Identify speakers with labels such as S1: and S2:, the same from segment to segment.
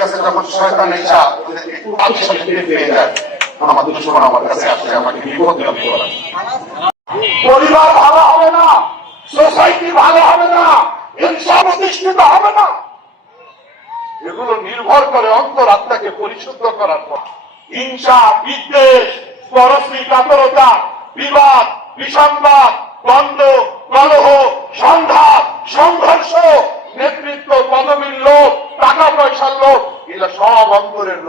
S1: কাছে যখন ওদেরকে পেয়ে যায় পরিবার ভালো হবে না, সোসাইটি ভালো হবে না ইনসান প্রতিষ্ঠিত হবে না। এগুলো নির্ভর করে অন্তরাত্মাকে পরিশুদ্ধ করার পর। হিংসা, বিদ্বেষ পরশ্রী কাতরতা, বিবাদ, বিসংবাদ, দ্বন্দ্ব, কলহ লোক এগুলো সব অন্তরের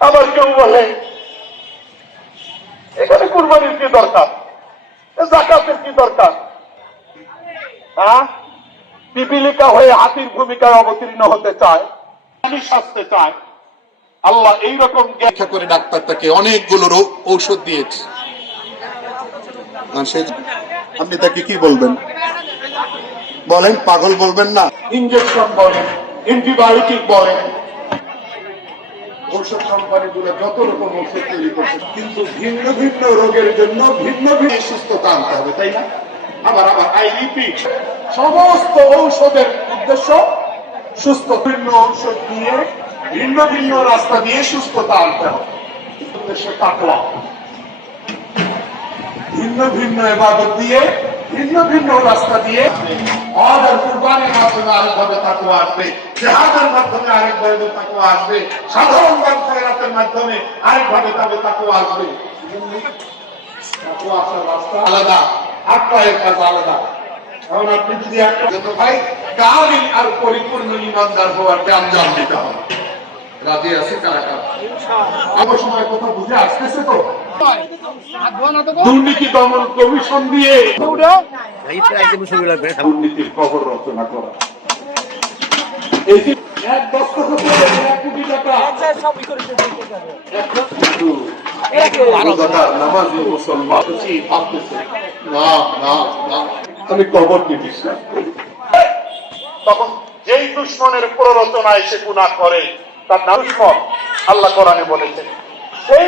S1: আবার কেউ বলে এখানে কুরবানির কি দরকার? জাকাতের কি দরকার? হ্যাঁ? পিপিলিকা হয়ে হাতির ভূমিকায় অবতীর্ণ হতে চায় আমি সাজতে চায়। আল্লাহ এইরকম ব্যাখ্যা করে ডাক্তার তাকে অনেকগুলো রোগ ঔষধ দিয়েছে। আপনি তাকে কি বলবেন? বলেন পাগল বলবেন না। ইঞ্জেকশন বলেন। অ্যান্টিবায়োটিক বলেন ঔষধ কোম্পানিগুলো যত রকম ওষুধ তৈরি করছে, কিন্তু ভিন্ন ভিন্ন রোগের জন্য ভিন্ন ভিন্ন সুস্থতা আনতে হবে, তাই না? আবার আবার আই রিপিট সমস্ত ঔষধের উদ্দেশ্য সুস্থ ভিন্ন ঔষধ দিয়ে ভিন্ন ভিন্ন রাস্তা দিয়ে সুস্থতা আনতে হবে। উদ্দেশ্য তাকওয়া। ভিন্ন ভিন্ন এবাদত দিয়ে, ভিন্ন ভিন্ন রাস্তা দিয়ে হজ আর কুরবানির মাধ্যমে আরেকভাবে তাকুয়া আসবে। জেহাদের মাধ্যমে আরেকভাবে তাকুয়া আসবে। সাধারণ খয়রাতের মাধ্যমে আরেকভাবে তবে তাকুয়া আসবে। আলাদা আটটায়ের কাজ আলাদা। আপনি যদি একটা ভাই, কামিল আর পরিপূর্ণ ইমানদার হওয়ার আঞ্জাম দিতে হবে। রাজি আছে কারা কারা আমার সময় কথা বুঝে আসতেছে তো? দুর্নীতি দমন কমিশন দিয়ে দুর্নীতির খবর রচনা করা। এই যে এক দস্তখত এক কোটি টাকা। রোজাদার, নামাজি মুসলমান। খুশি ভাবতেছে, না, না, না, আমি কবরকে বিশ্বাস করি। তখন যেই দুশ্মনের প্ররোচনায় সে গুণা করে তার নাম সব আল্লাহ কোরআনে বলেছেন। সেই